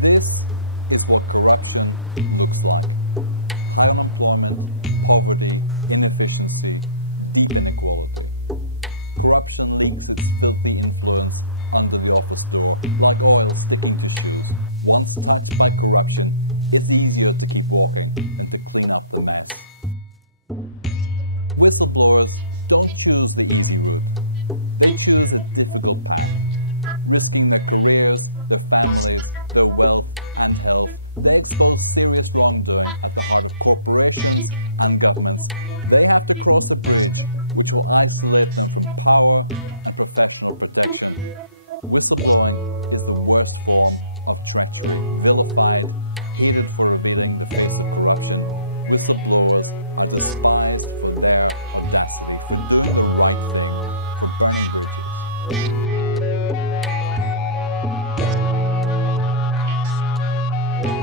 This is what corruption looks like. High unemployment, poverty, inefficiency, deep inequality. Corruption leaks its filthy influence under the office door, like oil sticking to shoes. Once touched by corruption, it's easier to keep walking than to clean up the mess. Whistleblowers don't choose the easy route. They choose a difficult path. Risking their careers, their families, their wealth and health, they expose serious wrongdoing at the heart of corporations and governments. They have to cross a bridge which will isolate them from power and professional protection. Whistleblowing is the worst form of treachery, vilified, hated for revealing the face of corruption. Whistleblowers are despised for their audacity, for doing the right thing, for burning bridges.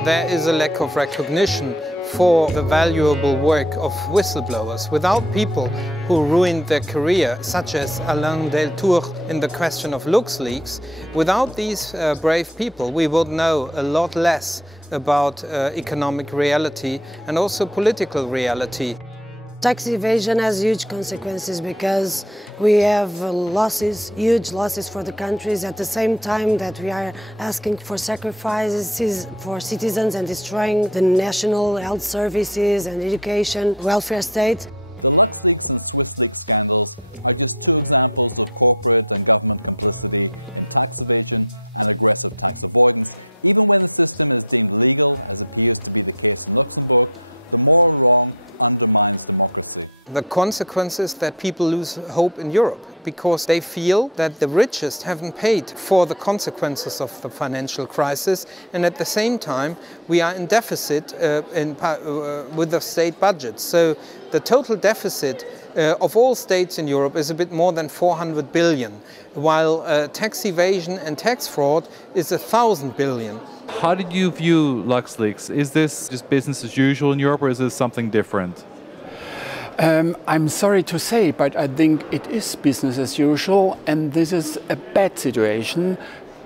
There is a lack of recognition for the valuable work of whistleblowers. Without people who ruined their career, such as Alain Deltour in the question of LuxLeaks, without these brave people, we would know a lot less about economic reality and also political reality. Tax evasion has huge consequences because we have losses, huge losses for the countries at the same time that we are asking for sacrifices for citizens and destroying the national health services and education, welfare state. The LuxLeaks and SwissLeaks scandals are just two examples of corporate and government complicity in tax evasion and aggressive tax avoidance. Even when the system is deemed legal, as appears to be the case in Luxembourg, the moral wrong undermines democracy. The consequence is that people lose hope in Europe because they feel that the richest haven't paid for the consequences of the financial crisis, and at the same time we are in deficit with the state budget. So the total deficit of all states in Europe is a bit more than 400 billion, while tax evasion and tax fraud is 1,000 billion. How did you view LuxLeaks? Is this just business as usual in Europe, or is this something different? I'm sorry to say, but I think it is business as usual, and this is a bad situation.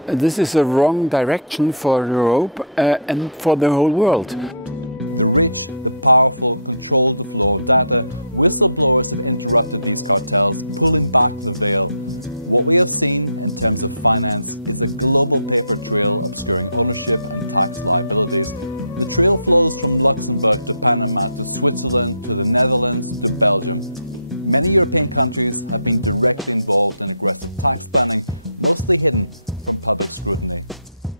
This is a wrong direction for Europe and for the whole world. The rich, the powerful, control the flow of data. Whistleblowers have interrupted these cartels, pulling back the veil. What we have seen in terms of finance is a global paper trail obscuring ownership and tax liabilities. The trail flows from Luxembourg to Panama to Switzerland to the Netherlands to Belgium. Many European countries have been directly involved in aggressive tax planning, mostly hidden from public scrutiny.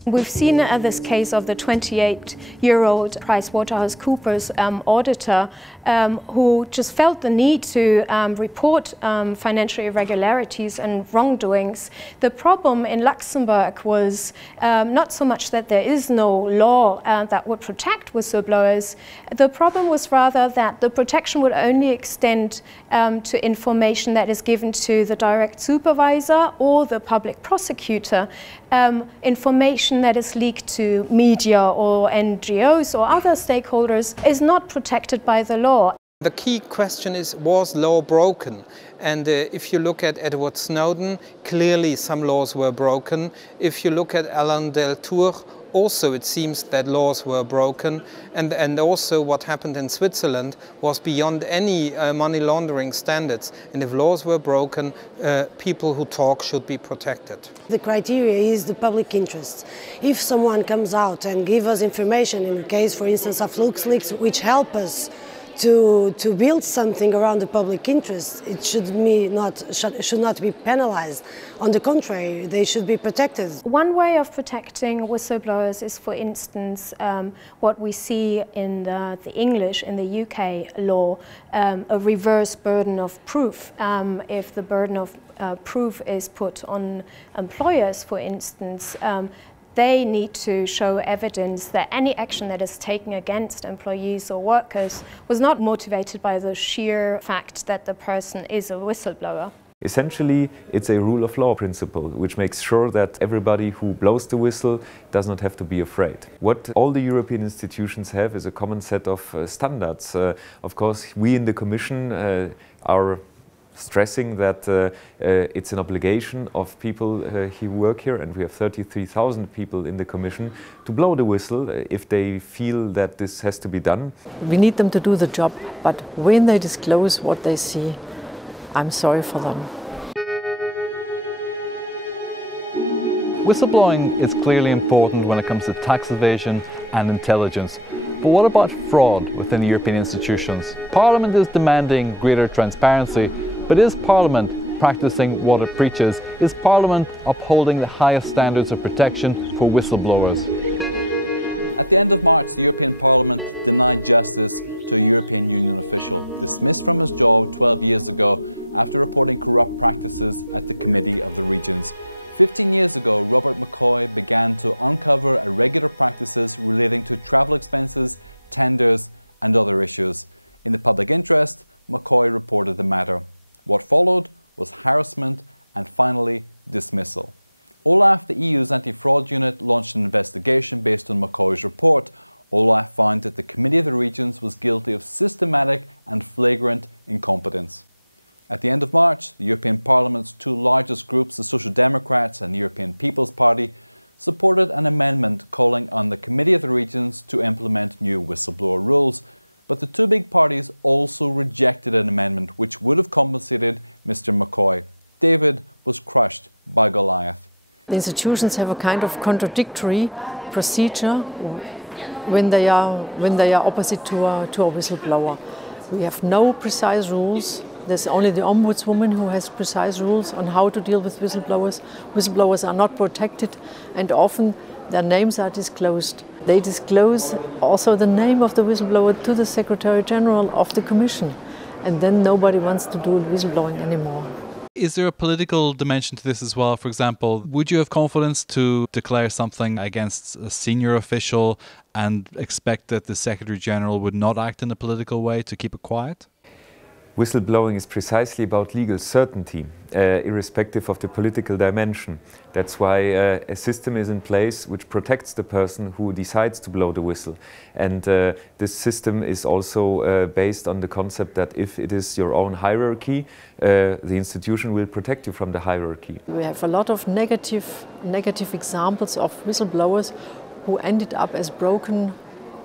We've seen this case of the 28-year-old PricewaterhouseCoopers auditor who just felt the need to report financial irregularities and wrongdoings. The problem in Luxembourg was not so much that there is no law that would protect whistleblowers. The problem was rather that the protection would only extend to information that is given to the direct supervisor or the public prosecutor. Information that is leaked to media or NGOs or other stakeholders is not protected by the law. The key question is, was law broken? And if you look at Edward Snowden, clearly some laws were broken. If you look at Alain Deltour, also it seems that laws were broken. And also what happened in Switzerland was beyond any money laundering standards. And if laws were broken, people who talk should be protected. The criteria is the public interest. If someone comes out and gives us information, in the case, for instance, of LuxLeaks, which help us to build something around the public interest, it should not be penalized. On the contrary, they should be protected. One way of protecting whistleblowers is, for instance, what we see in the English, in the UK law, a reverse burden of proof. If the burden of proof is put on employers, for instance, they need to show evidence that any action that is taken against employees or workers was not motivated by the sheer fact that the person is a whistleblower. Essentially, it's a rule of law principle, which makes sure that everybody who blows the whistle does not have to be afraid. What all the European institutions have is a common set of standards. Of course, we in the Commission are stressing that it's an obligation of people who work here, and we have 33,000 people in the Commission, to blow the whistle if they feel that this has to be done. We need them to do the job, but when they disclose what they see, I'm sorry for them. Whistleblowing is clearly important when it comes to tax evasion and intelligence. But what about fraud within the European institutions? Parliament is demanding greater transparency, but is Parliament practicing what it preaches? Is Parliament upholding the highest standards of protection for whistleblowers? At the end of March, the European Parliament denied justice to a European Union official, dismissed from his job 12 years ago after reporting corrupt practices at the Committee of the Regions. 15 years ago, Robert McCoy began to uncover irregular practices relating to travel expenses, tenders and other issues. In the public interest, McCoy reported the matter. What followed was harassment and finally dismissal. Olaf, the EU's anti-fraud unit, launched an investigation based on McCoy's report. Olaf found that the Committee of the Regions was guilty of systematic and flagrant incompetence. At the end of March, the European Parliament's two largest groups, the Social Democrats and the European People's Party, supported an amendment calling on the Committee of the Regions to implement new whistleblower rules. But the two big parties also rejected an amendment which would have compensated Mr. McCoy. David was crushed by Goliath. The institutions have a kind of contradictory procedure when they are opposite to a whistleblower. We have no precise rules. There's only the ombudswoman who has precise rules on how to deal with whistleblowers. Whistleblowers are not protected, and often their names are disclosed. They disclose also the name of the whistleblower to the Secretary General of the Commission, and then nobody wants to do whistleblowing anymore. Is there a political dimension to this as well? For example, would you have confidence to declare something against a senior official and expect that the Secretary General would not act in a political way to keep it quiet? Whistleblowing is precisely about legal certainty, irrespective of the political dimension. That's why a system is in place which protects the person who decides to blow the whistle. And this system is also based on the concept that if it is your own hierarchy, the institution will protect you from the hierarchy. We have a lot of negative examples of whistleblowers who ended up as broken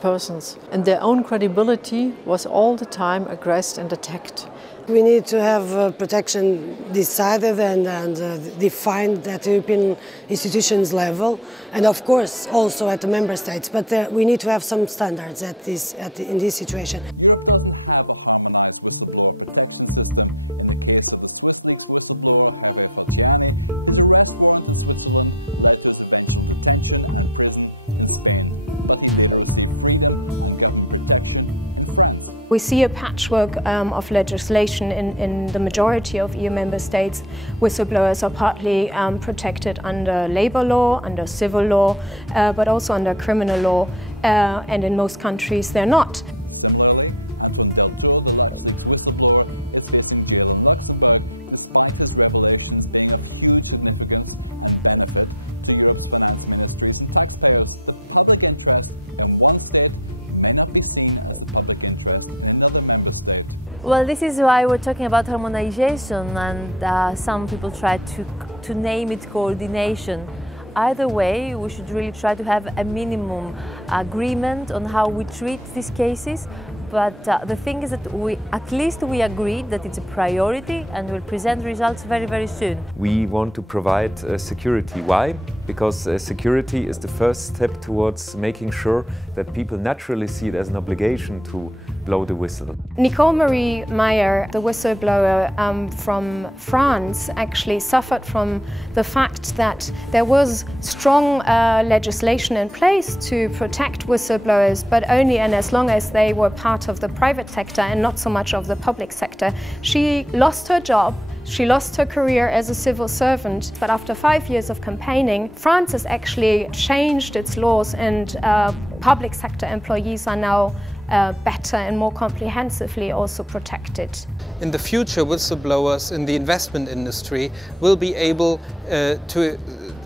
persons, and their own credibility was all the time aggressed and attacked. We need to have protection decided and defined at the European institutions level, and of course also at the member states, but we need to have some standards in this situation. Europe doesn't have a harmonized whistleblower protection system. In the case of the Swiss Leaks whistleblower Hervé Falciani, his arrest warrant in Switzerland led to his eventual detention and prison in Spain, but he later received freedom and government protection in France. We see a patchwork of legislation in the majority of EU member states. Whistleblowers are partly protected under labour law, under civil law, but also under criminal law, and in most countries they're not. Similarly, Antoine Deltour, the LuxLeaks whistleblower, is facing jail in Luxembourg despite his revelations being of huge significance and benefit to Europe's finance ministries and taxpayers. The public interest in one state may not be seen as the public interest in another member state. Well, this is why we're talking about harmonization, and some people try to name it coordination. Either way, we should really try to have a minimum agreement on how we treat these cases. But the thing is that at least we agreed that it's a priority and we'll present results very, very soon. We want to provide security. Why? Because security is the first step towards making sure that people naturally see it as an obligation to blow the whistle. Nicole Marie Meyer, the whistleblower from France, actually suffered from the fact that there was strong legislation in place to protect whistleblowers, but only and as long as they were part of the private sector and not so much of the public sector. She lost her job. She lost her career as a civil servant, but after 5 years of campaigning, France has actually changed its laws, and public sector employees are now better and more comprehensively also protected. In the future, whistleblowers in the investment industry will be able to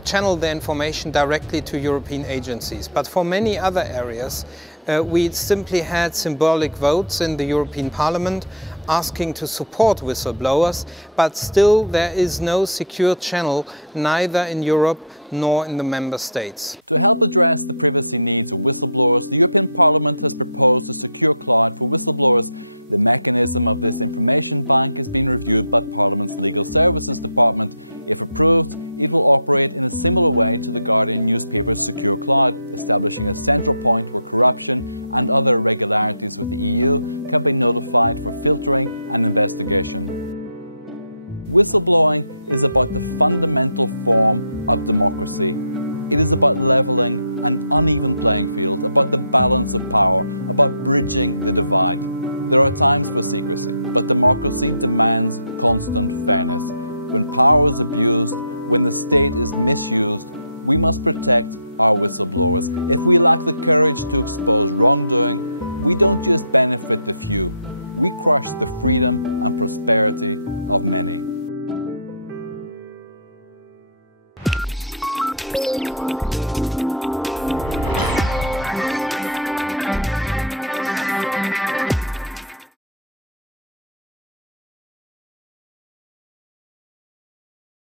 channel their information directly to European agencies. But for many other areas, We simply had symbolic votes in the European Parliament asking to support whistleblowers, but still there is no secure channel, neither in Europe nor in the member states. To help address the privacy needs of whistleblowers, the European Parliament has proposed a secure cloud for whistleblowers. The mechanism of this information bank is being reviewed by Parliament's Legal Services Department. If approved, it will operate in a similar way to the Guardian newspaper's secure cloud, establishing a central point where corruption and other irregularities with the EU can be notified for filtering and investigation. Whistleblowing is about the fundamental form of democracy. It is about levelling an uneven playing field, about the balance of power, about bridging the divide. There are times for secrecy, but democracy demands constant fairness. When power is abused, when the state is misused, we must protect our whistleblowers. If we lack the courage to expose wrongdoing, we don't just benefit the few, we crush the freedom and prosperity of many.